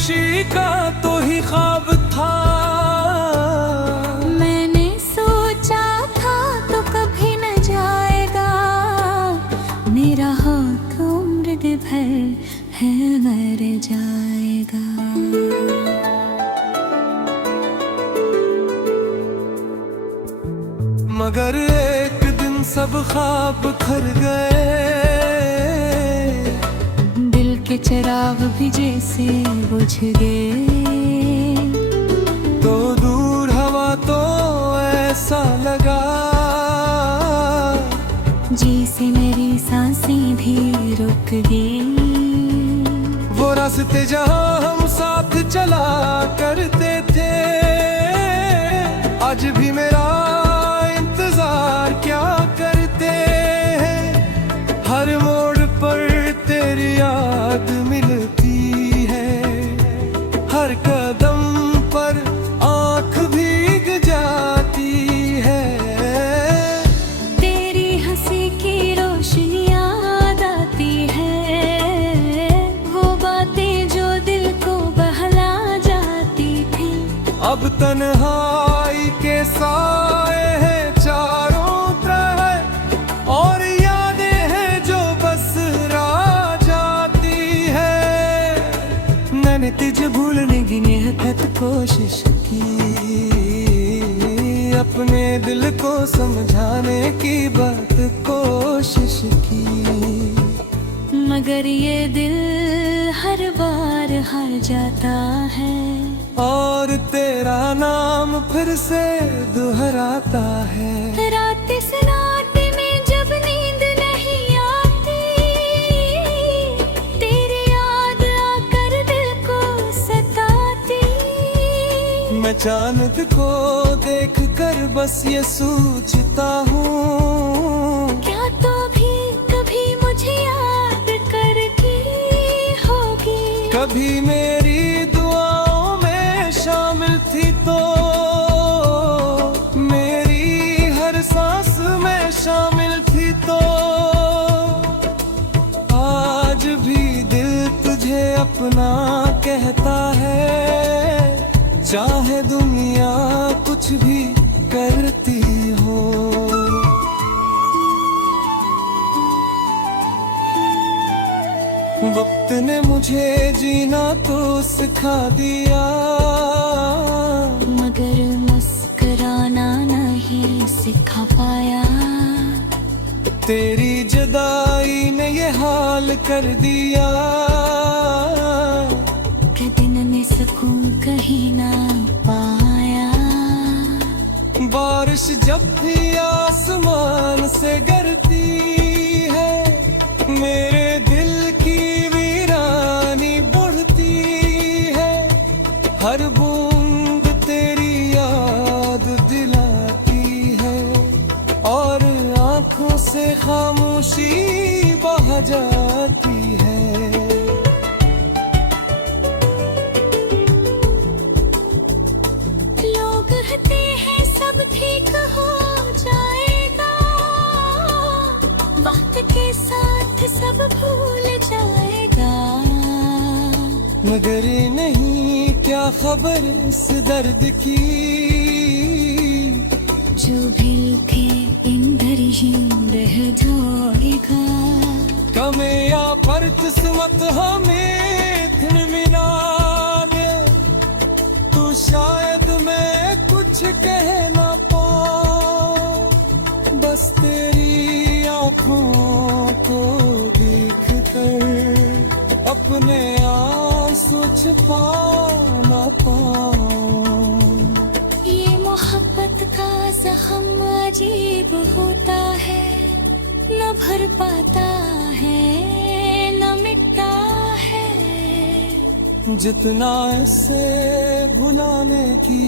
खुशी का तो ही ख्वाब था। मैंने सोचा था तो कभी न जाएगा, मेरा हक उम्र भर है मर जाएगा। मगर एक दिन सब ख्वाब खर गए, दिल के चिराग भी जैसे बुझ गए। तो दूर हवा तो ऐसा लगा, जी से मेरी सांसें भी रुक गई। वो रास्ते जहाँ हम साथ चला करते थे, आज भी मेरा इंतजार क्या करते हैं। हर मोड़ पर तेरी याद मिलती है, हर कदम पर आँख भीग जाती है। तेरी हंसी की रोशनी याद आती है, वो बातें जो दिल को बहला जाती थी। अब तन्हाई के साए हैं चारों तरफ, और यादें हैं जो बस रह जाती है। मैंने तुझे भूलने की निहत कोशिश की, अपने दिल को समझाने की बात कोशिश की। मगर ये दिल हर बार हार जाता है, और तेरा नाम फिर से दोहराता है। रात सन्नाटे में जब नींद नहीं आती, तेरी याद आकर दिल को सताती। मैं चांद को देख कर बस ये सोचता हूँ, क्या तो भी कभी मुझे याद करती होगी। कभी मेरी दुआओं में शामिल थी तो, मेरी हर सांस में शामिल थी तो। आज भी दिल तुझे अपना कहता है, चाहे दुनिया कुछ भी करती हो। वक्त ने मुझे जीना तो सिखा दिया, मगर मुस्कुराना नहीं सिखा पाया। तेरी जुदाई ने ये हाल कर दिया, कि दिन ने सुकून कहीं ना पाया। बारिश जब भी आसमान से गिरती है, मेरे दिल की वीरानी बढ़ती है। हर बूंद तेरी याद दिलाती है, और आंखों से खामोशी बह जाती है। लोग कहते हैं सब ठीक हो जाएगा, वक्त के साथ सब भूल जाएगा। मगर नहीं क्या खबर इस दर्द की, जो भी लिखे इंदर यूं रह जाएगा। कमे या पर किस्मत हमें फिर मिला दे, तू शायद मैं कुछ कह ना पाऊं। बस तेरी आँखों को देख कर अपने आंसू छुपा ना पाऊं। ये मोहब्बत का जख्म अजीब होता है, न भर पाता है न मिटता है। जितना इसे भुलाने की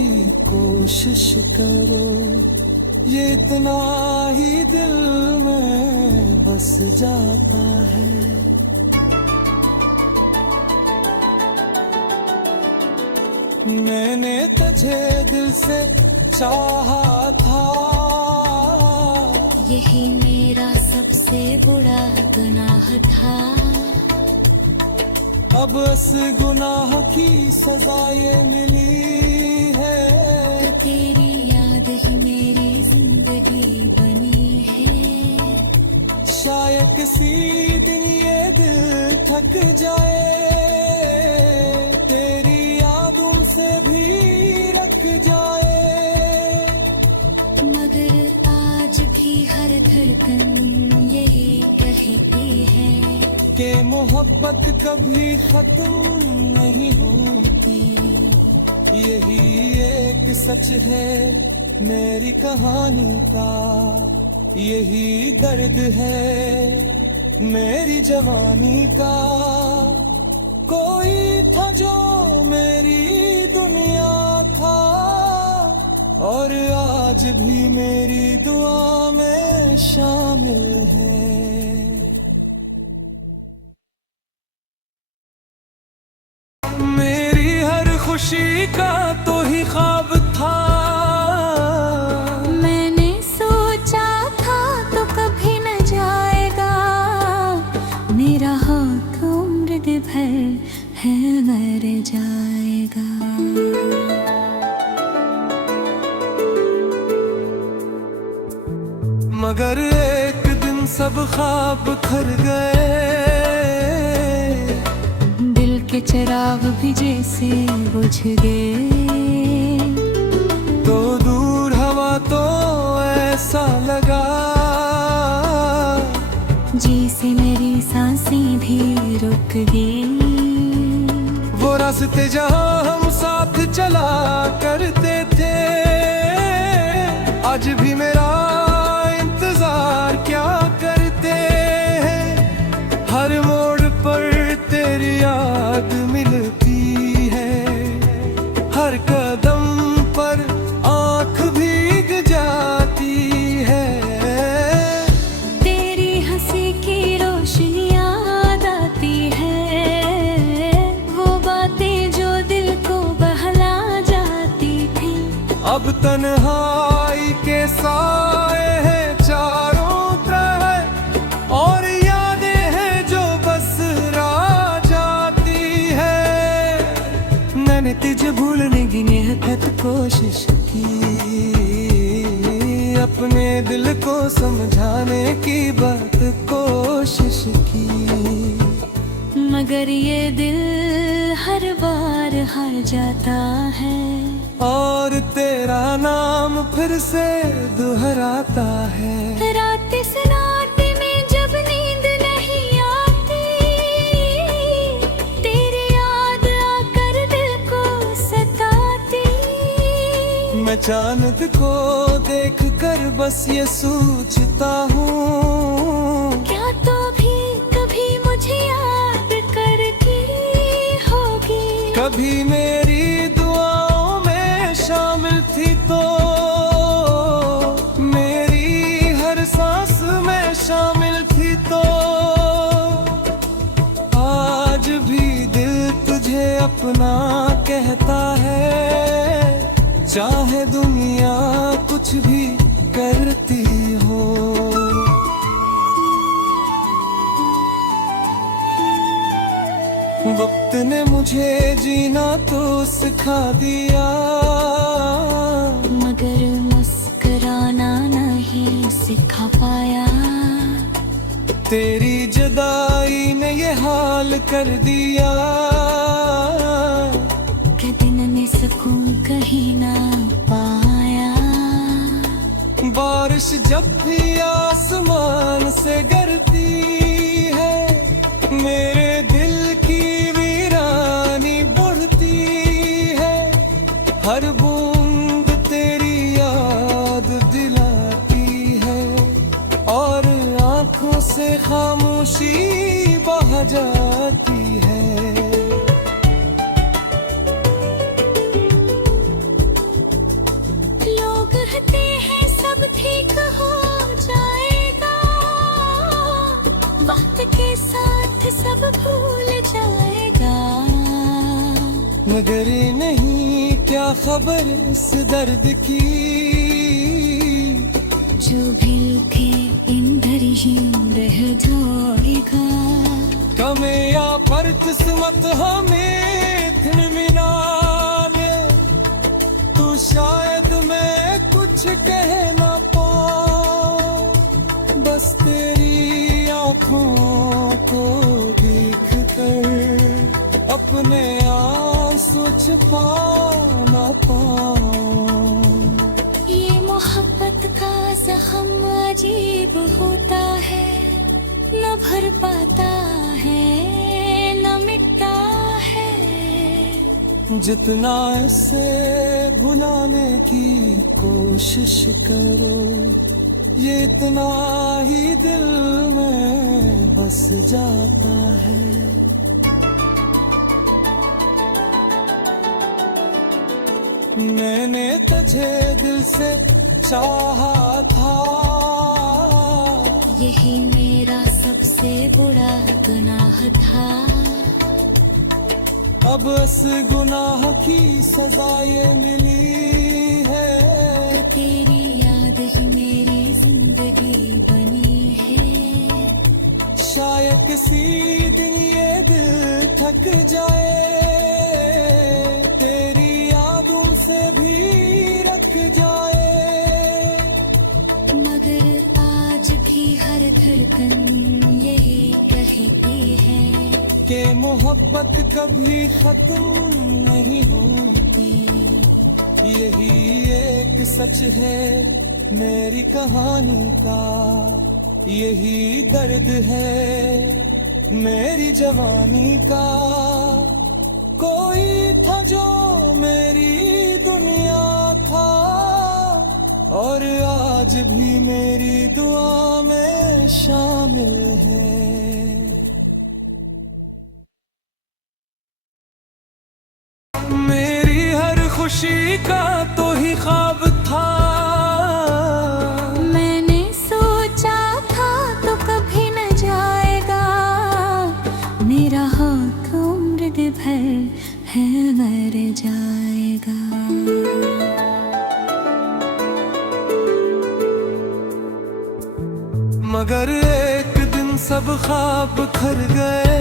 कोशिश करो, ये इतना ही दिल में बस जाता है। मैंने तुझे दिल से चाहा था, यही मेरा सबसे बड़ा गुनाह था। अब इस गुनाह की सजा ये मिली है। तेरी याद ही मेरी जिंदगी बनी है। शायद किसी दिन ये दिल थक जाए, तेरी यादों से भी रख जाए। मगर आज भी हर धड़कन यही कहती है कि मोहब्बत कभी खत्म नहीं होती। यही एक सच है मेरी कहानी का, यही दर्द है मेरी जवानी का। कोई था जो मेरी दुनिया था, और आज भी मेरी दुआ में शामिल है। मेरी हर खुशी का तो ही ख्वाब था। मैंने सोचा था तो कभी न जाएगा। मेरा हक उम्र भर है मर जाएगा। मगर एक दिन सब ख्वाब खर गए, दिल के चिराग भी जैसे बुझ गए। तो दूर हवा तो ऐसा लगा, जी से मेरी सांसें भी रुक गई। वो रास्ते जहाँ हम साथ चला करते थे, आज भी मेरा इंतजार क्या करते हैं। हर मोड़ पर तेरी याद मिलती है, हर कदम पर आँख भीग जाती है। तेरी हंसी की रोशनी याद आती है, वो बातें जो दिल को बहला जाती थी। अब तन्हाई के साए हैं चारों तरफ, और यादें हैं जो बस रह जाती है। मैंने तुझे भूलने की निहत कोशिश की, अपने दिल को समझाने की बात कोशिश की। मगर ये दिल हर बार हार जाता है, और तेरा नाम फिर से दोहराता है। रात सन्नाटे में जब नींद नहीं आती, तेरी याद आकर दिल को सताती। मैं चांद को देख कर बस ये सोचता हूँ, क्या तो भी कभी मुझे याद करती होगी। कभी मेरी दुआओं में शामिल थी तो, मेरी हर सांस में शामिल थी तो। आज भी दिल तुझे अपना कहता है, चाहे दुनिया कुछ भी करती हो। वक्त ने मुझे जीना तो सिखा दिया, मगर मुस्कुराना नहीं सिखा पाया। तेरी जुदाई ने ये हाल कर दिया, कि दिन ने सुकून कहीं ना पाया। बारिश जब भी आसमान से गिरती है, मेरे दिल की वीरानी बढ़ती है। हर बूंद तेरी याद दिलाती है, और आंखों से खामोशी बह जाती है। लोग कहते हैं सब ठीक हो जाएगा, वक्त के साथ सब भूल जाएगा। मगर नहीं क्या खबर इस दर्द की, जो भी लिखे इन दर ही रह जाएगा। कमे या पर किस्मत हमें इतनी मिला दे, तू शायद मैं कुछ कह ना पाऊं, बस तेरी आँखों को देख कर अपने आंसू छुपा ना पाऊं। ये मोहब्बत का जख्म अजीब होता है, न भर पाता है न मिटता है। जितना इसे भुलाने की कोशिश करो, ये इतना ही दिल में बस जाता है। मैंने तुझे दिल से चाहा था, यही मेरा सबसे बड़ा गुनाह था। अब इस गुनाह की सजा ये मिली है, तेरी याद ही मेरी जिंदगी बनी है। शायद किसी दिन ये दिल थक जाए, तेरी यादों से भी रख जाए, मगर आज भी हर धड़कन यही कहती है कि मोहब्बत कभी खत्म नहीं होती। यही एक सच है मेरी कहानी का, यही दर्द है मेरी जवानी का। कोई था जो मेरी दुनिया था, और आज भी मेरी दुआ में शामिल है। मेरी हर खुशी का तो ही ख्वाब था, मैंने सोचा था तो कभी न जाएगा, मेरा हाथ उम्र भर है मर जाएगा। मगर एक दिन सब ख्वाब खर गए,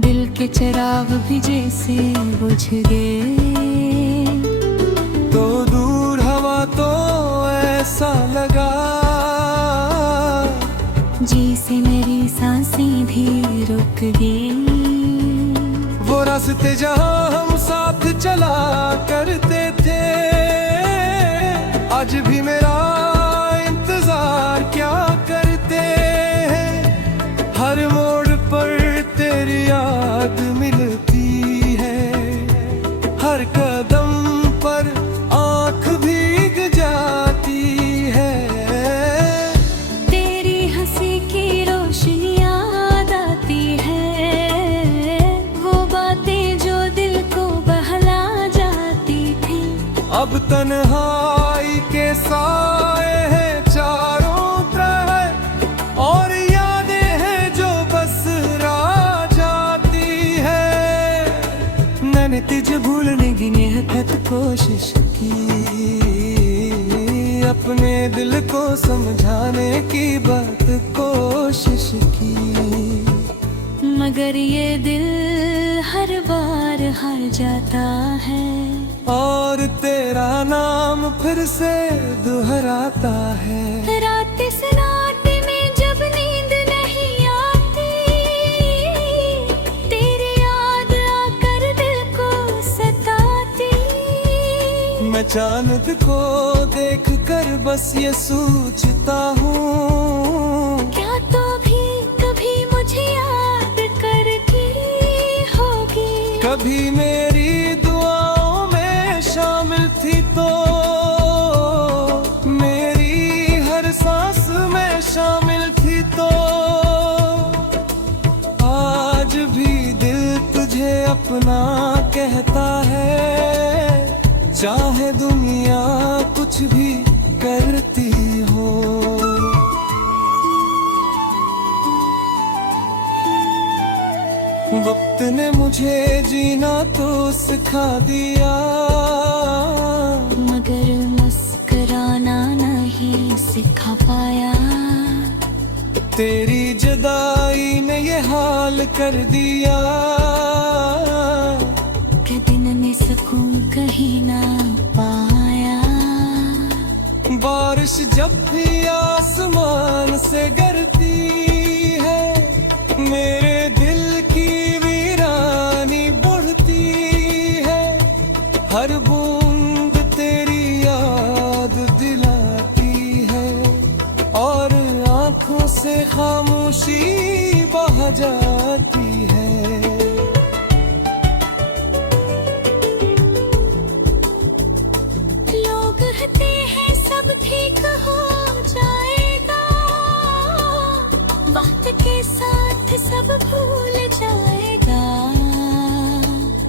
दिल के चिराग भी जैसे बुझ गए। तो दूर हवा तो ऐसा लगा, जी से मेरी सांसें भी रुक गई। वो रास्ते जहाँ हम साथ चला करते थे, आज भी मेरा इंतजार क्या करते हैं। हर मोड़ पर तेरी याद मिलती है, हर कदम पर आँख भीग जाती है। तेरी हंसी की रोशनी याद आती है, वो बातें जो दिल को बहला जाती थी। अब तन्हाई के साए हैं चारों तरफ, और यादें हैं जो बस रह जाती है। मैंने तुझे भूलने की निहत कोशिश की, अपने दिल को समझाने की बात कोशिश की, मगर ये दिल हर बार हार जाता है। और तेरा नाम फिर से दोहराता है। रात सन्नाटे में जब नींद नहीं आती, तेरी याद आकर दिल को सताती। मैं चांद को देख कर बस ये सोचता हूँ, क्या तो भी कभी मुझे याद करती होगी। कभी मेरी दुआओं में शामिल थी तो, मेरी हर सांस में शामिल थी तो। आज भी दिल तुझे अपना कहता है, चाहे दुनिया कुछ भी करती हो। वक्त ने मुझे जीना तो सिखा दिया, मगर मुस्कुराना नहीं सिखा पाया। तेरी जुदाई ने ये हाल कर दिया कि दिन ने सुकून कहीं ना पाया। बारिश जब भी आसमान से गिरती है मेरे दिल की वीरानी बढ़ती है। हर बूंद तेरी याद दिलाती है और आंखों से खामोशी बह जाती है। लोग कहते हैं सब ठीक हो जाएगा, वक्त के साथ सब भूल जाएगा।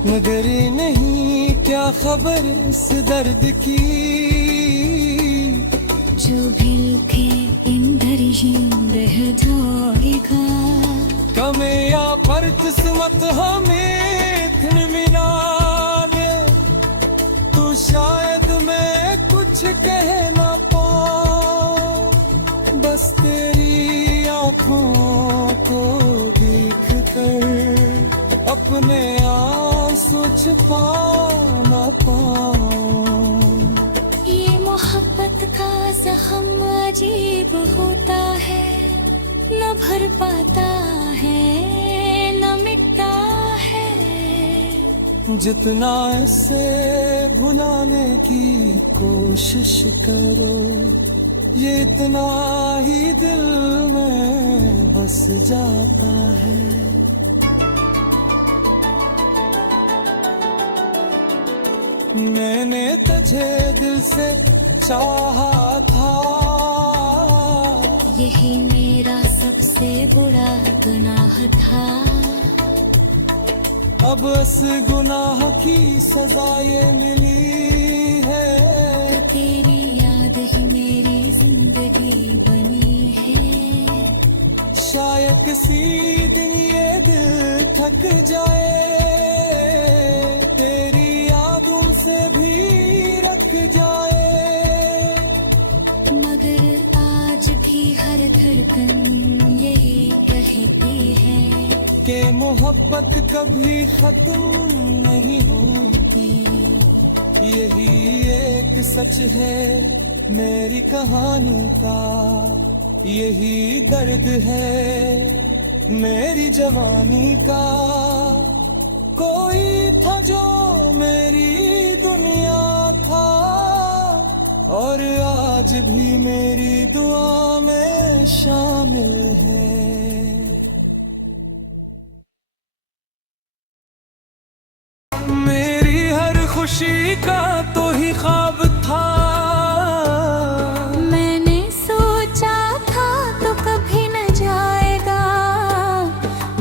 मगर नहीं क्या खबर इस दर्द की, जो भी लिखे इंदर ही रह जाएगा। कमे या पर किस्मत हमें इतनी मिला दे, तू शायद मैं कुछ कह ना पाऊं। बस तेरी आंखों को देख कर अपने आंसू छुपा ना पाऊं। ये मोहब्बत का जख्म अजीब होता है, न भर पाता है न मिटता है। जितना इसे भुलाने की कोशिश करो ये इतना ही दिल में बस जाता है। मैंने तुझे दिल से चाहा था, यही मेरा सबसे बड़ा गुनाह था। अब इस गुनाह की सजा ये मिली है, तेरी याद ही मेरी जिंदगी बनी है। शायद किसी दिन ये दिल थक जाए, तेरी यादों से भी रख जाए। मगर आज भी हर धड़कन यही कहती है कि मोहब्बत कभी खत्म नहीं होती। यही एक सच है मेरी कहानी का, यही दर्द है मेरी जवानी का। कोई था जो मेरी दुनिया था और आज भी मेरी दुआ में शामिल है। मेरी हर खुशी का तो ही ख्वाब था, मैंने सोचा था तो कभी न जाएगा।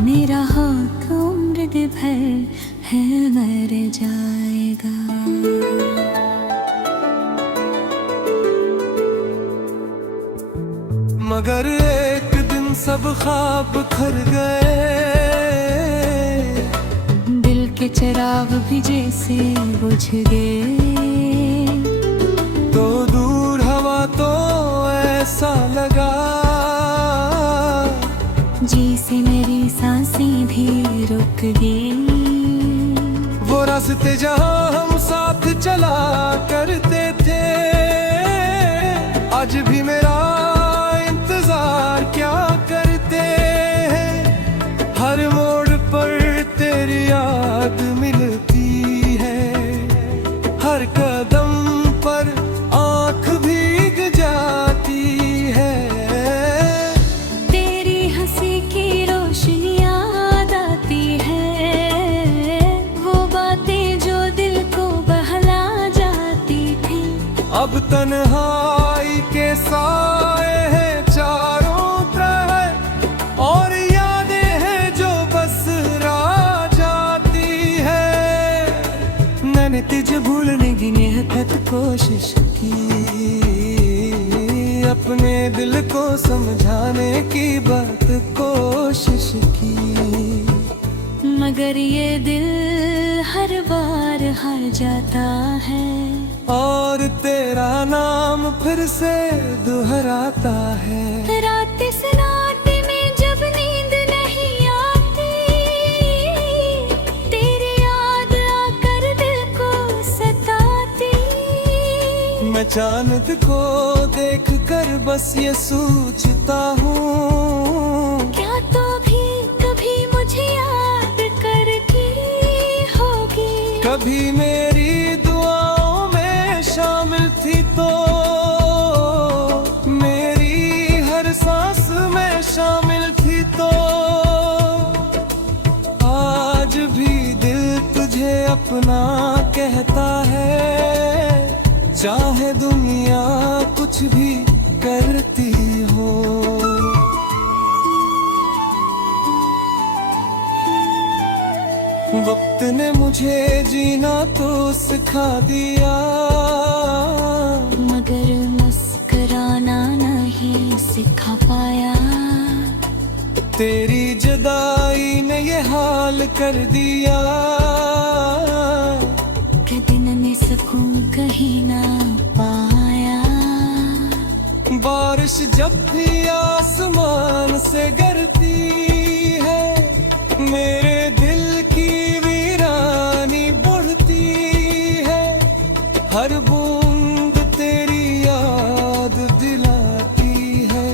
मेरा हक उम्र भर है मर जाएगा। मगर एक दिन सब ख्वाब खर गए, दिल के चिराग भी जैसे बुझ गए। तो दूर हवा तो ऐसा लगा, जी से मेरी सांसें भी रुक गई। वो रास्ते जहाँ हम साथ चला करते थे, आज भी मेरा इंतजार क्या करते हैं। हर मोड़ पर तेरी याद मिलती है, हर कदम पर आँख भीग जाती है। तेरी हंसी की रोशनी याद आती है, वो बातें जो दिल को बहला जाती थी। अब तन्हाई के साए हैं चारों तरफ और यादें हैं जो बस रह जाती है। मैंने तुझे भूलने की निहत कोशिश की, अपने दिल को समझाने की बात कोशिश की। मगर ये दिल हर बार हार जाता है और तेरा नाम फिर से दोहराता है। रात से रात मैं चांद को देख कर बस ये सोचता हूँ, क्या तो भी कभी मुझे याद करती होगी। कभी मेरी दुआओं में शामिल थी तो, मेरी हर सांस में शामिल थी तो। आज भी दिल तुझे अपना कहता है, चाहे दुनिया कुछ भी करती हो। वक्त ने मुझे जीना तो सिखा दिया, मगर मुस्कुराना नहीं सिखा पाया। तेरी जुदाई ने ये हाल कर दिया, कि दिन ने सुकून कहीं ना पाया। बारिश जब भी आसमान से गिरती है, मेरे दिल की वीरानी बढ़ती है। हर बूंद तेरी याद दिलाती है,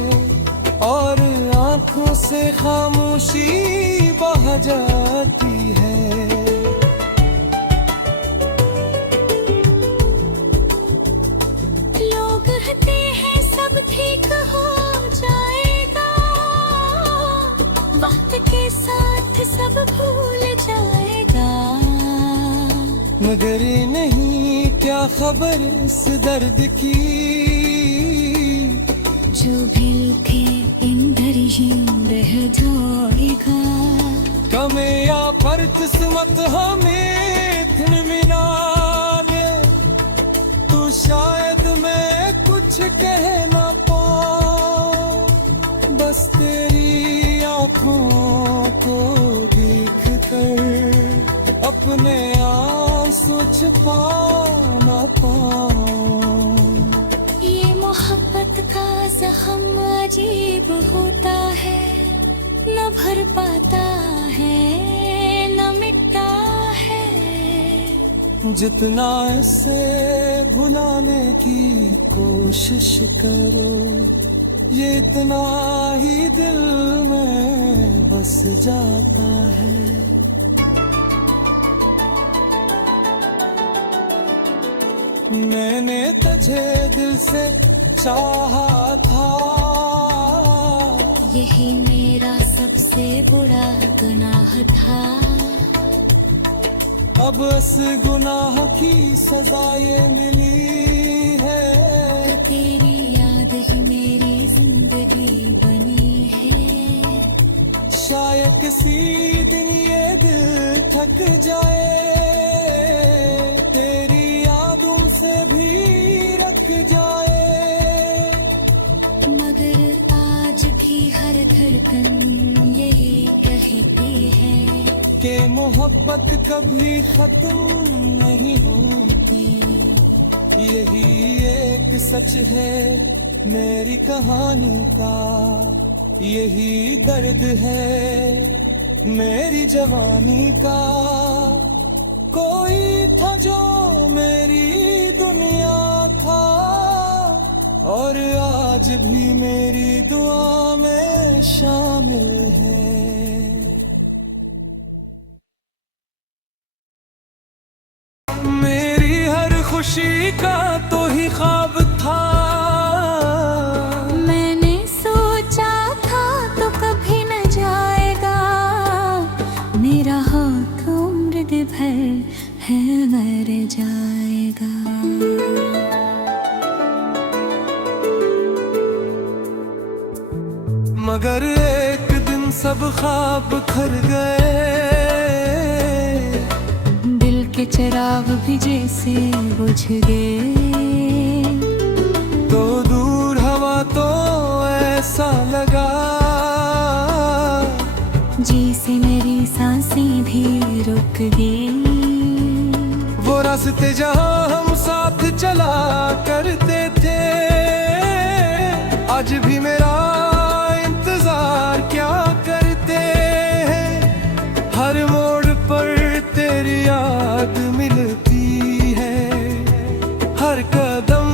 और आंखों से खामोशी बह जाती है। लोग कहते हैं सब ठीक हो जाएगा, वक्त के साथ सब भूल जाएगा। मगर नहीं क्या खबर इस दर्द की, जो भी लिखे इंदर ही रह जाएगा। कमे या पर किस्मत हमें इतनी मिला दे, तू शायद मैं कुछ कह ना पाऊं। बस तेरी आँखों को देख कर अपने आंसू छुपा ना पाऊं। ये मोहब्बत का जख्म अजीब होता है, न भर पाता है न मिटता है। जितना इसे भुलाने की कोशिश करो, ये इतना ही दिल में बस जाता है। मैंने तुझे दिल से चाहा था, यही मेरा सबसे बड़ा गुनाह था। अब इस गुनाह की सजा ये मिली है, तेरी याद ही मेरी जिंदगी बनी है। शायद किसी दिन ये दिल थक जाए, तेरी यादों से भी रख जाए। मगर आज भी हर धड़कन यही कहती है, कि मोहब्बत कभी खत्म नहीं होती। यही एक सच है मेरी कहानी का, यही दर्द है मेरी जवानी का। कोई था जो मेरी दुनिया था, और आज भी मेरी दुआ में शामिल है। मेरी हर खुशी का तो ही ख्वाब था, मैंने सोचा था तो कभी न जाएगा। मेरा हाथ उम्र भर है मर जाएगा। मगर एक दिन सब ख्वाब खर गए, दिल के चिराग भी जैसे बुझ गए। तो दूर हवा तो ऐसा लगा, जी से मेरी सांसें भी रुक गई। वो रास्ते जहाँ हम साथ चला करते थे, आज भी मेरा इंतजार क्या करते हैं। हर मोड़ पर तेरी याद मिलती है, हर कदम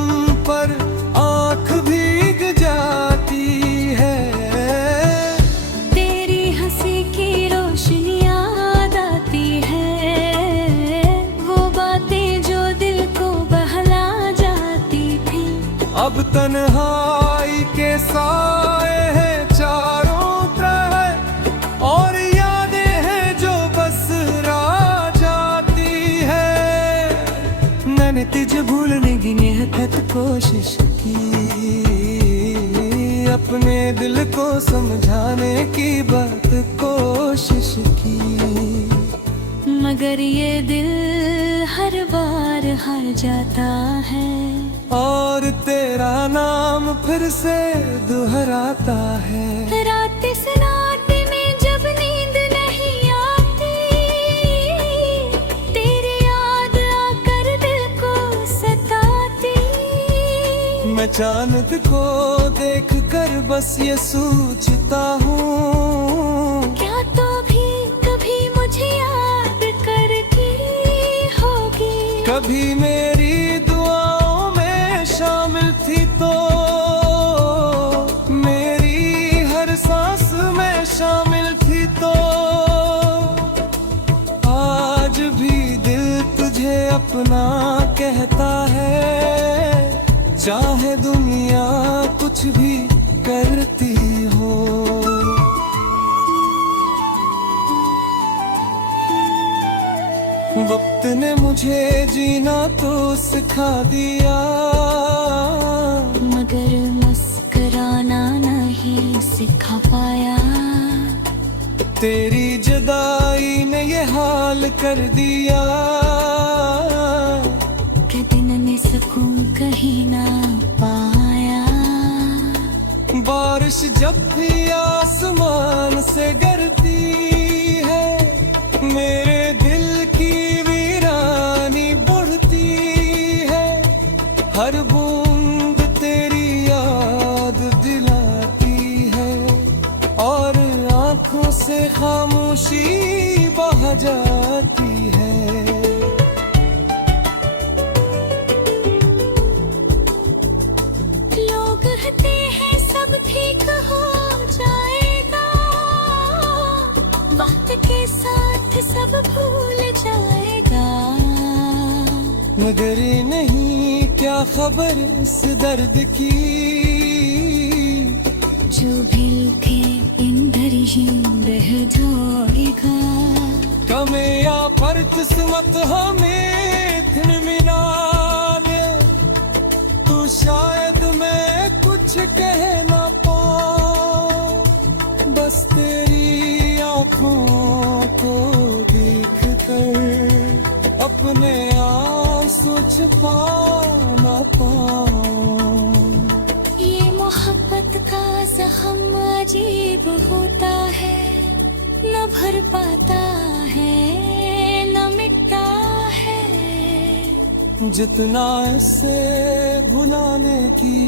तन्हाई के साए हैं चारों तरफ, और यादें हैं जो बस राह जाती है। मैंने तुझे भूलने की निहत कोशिश की, अपने दिल को समझाने की बात कोशिश की, मगर ये दिल हर बार हार जाता है, और तेरा नाम फिर से दोहराता है। रात से रात में जब नींद नहीं आती, तेरी याद आकर दिल को सताती। मैं चांद को देख कर बस ये सोचता हूँ, क्या तो भी कभी मुझे याद करती होगी। कभी मेरी दुआओं में शामिल थी तो, मेरी हर सांस में शामिल थी तो। आज भी दिल तुझे अपना कहता है, चाहे दुनिया कुछ भी करती हो। वक्त ने मुझे जीना तो सिखा दिया, मगर मुस्कुराना नहीं सिखा पाया। तेरी जुदाई ने ये हाल कर दिया, कि दिन में सुकून कहीं ना पाया। बारिश जब भी आसमान से गिरती है, मेरे दिल की वीरानी बढ़ती है। हर बूंद तेरी याद दिलाती है, और आंखों से खामोशी बह जाती है। लोग कहते हैं सब ठीक हो जाएगा, वक्त के साथ सब भूल जाएगा। मगर ये नहीं क्या खबर इस दर्द की, जो भी लिखे इंदर यूं रह जाएगा। कमे या पर किस्मत हमें इतनी मिला दे, तू शायद मैं कुछ कह ना पाऊं। बस तेरी आँखों को देख कर अपने आंसू छुपा ना पाऊं। ये मोहब्बत का जख्म अजीब होता है, न भर पाता है न मिटता है। जितना इसे भुलाने की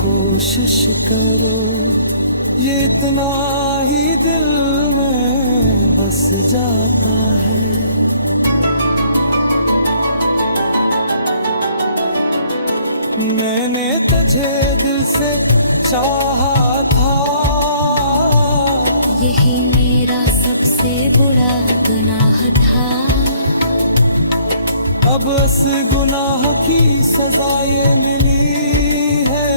कोशिश करो, ये इतना ही दिल में बस जाता है। मैंने तुझे दिल से चाहा था, यही मेरा सबसे बड़ा गुनाह था। अब इस गुनाह की सजा ये मिली है,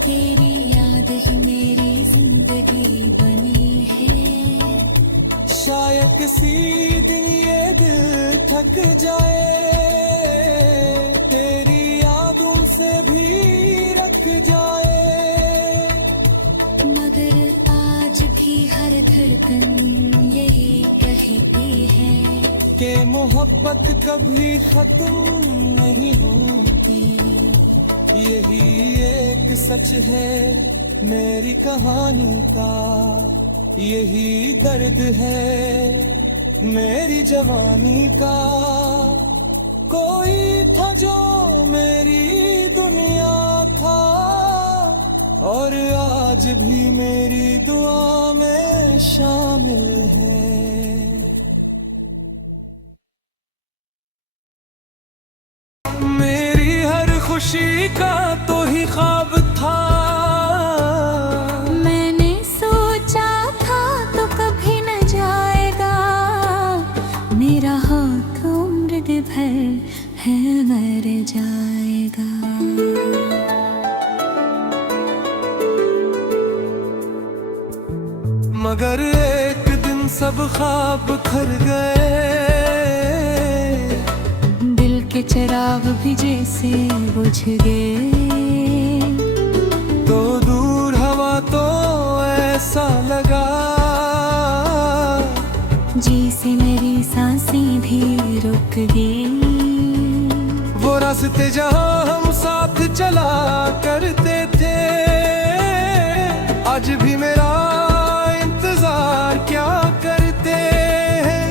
तेरी याद ही मेरी जिंदगी बनी है। शायद किसी दिन ये दिल थक जाए, तेरी यादों से भी रख जाए। मगर आज भी हर धड़कन यही कहती है, कि मोहब्बत कभी खत्म नहीं होती। यही एक सच है मेरी कहानी का, यही दर्द है मेरी जवानी का। कोई था जो मेरी दुनिया था, और आज भी मेरी दुआ में शामिल है। मेरी हर खुशी का तो ही ख्वाब था, मैंने सोचा था तो कभी न जाएगा। मेरा हाथ उम्र भर है मर जाएगा। ख्वाब खर गए, दिल के चिराग भी जैसे बुझ गए। तो दूर हवा तो ऐसा लगा, जी से मेरी सांसें भी रुक गई। वो रास्ते जहाँ हम साथ चला करते थे, आज भी मेरा इंतजार क्या करते हैं।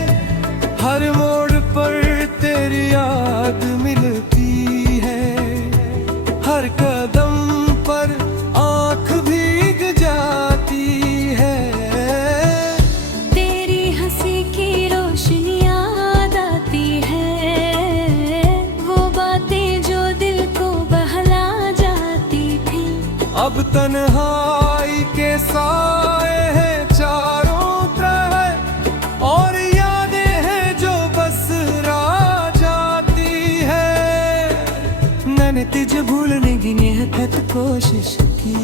हर मोड़ पर तेरी याद मिलती है, हर कदम पर आंख भीग जाती है। तेरी हंसी की रोशनी याद आती है, वो बातें जो दिल को बहला जाती थी। अब तन्हाई के साए हैं चारों तरफ, और यादें हैं जो बस रह जाती है। मैंने तुझे भूलने की निहत कोशिश की,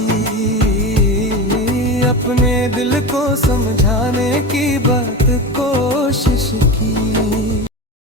अपने दिल को समझाने की बात कोशिश की।